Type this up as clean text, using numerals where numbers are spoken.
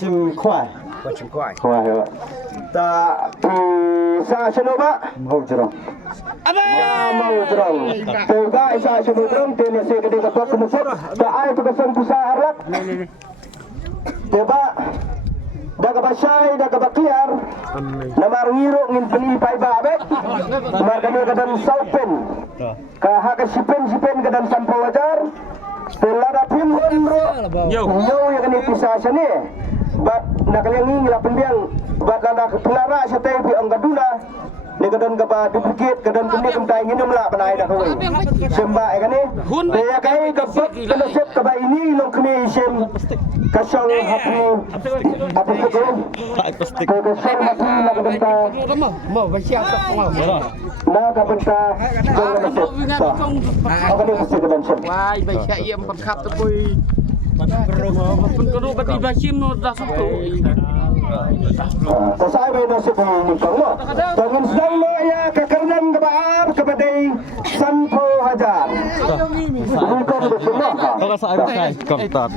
chim khoai. Khoai hả? Ta sa chino ba? Mau jerong. Ya mau jerong. Tega sa chino jerong tene se gede ka pak musut. Ta ai tu kesan pusa arak. Teba daga basay daga bakiar. Namar ngiro ngin penilpai babet. Margano kadan saupen. Ka haka sipen kadan sampo wajar. Pelada pimbon bro. Yo yang kini pisah sini. Bat nakaliang ngilapin biang bat lada pelara sa tayo pi ang gaduna ni kadon ka ba duplicate kadon kundi kung tayo nginom la panay na kawin semba ay kani kaya kay kapag kalasip ka ba ini ilong kami isim kasyong hapi hapi ko kaya kasyong hapi na kadon ta na kadon ta jong kalasip ako kani kasi kadon siya Wah, baik saya yang berkat tu boy. Pengkeruh beti basim no dah satu. Kasay ba na si Panginoon mo? Tangin sedang mo ya kekernan kebaar kepada 10 hajar. Ini kau bersama. Kalau saya kom tat.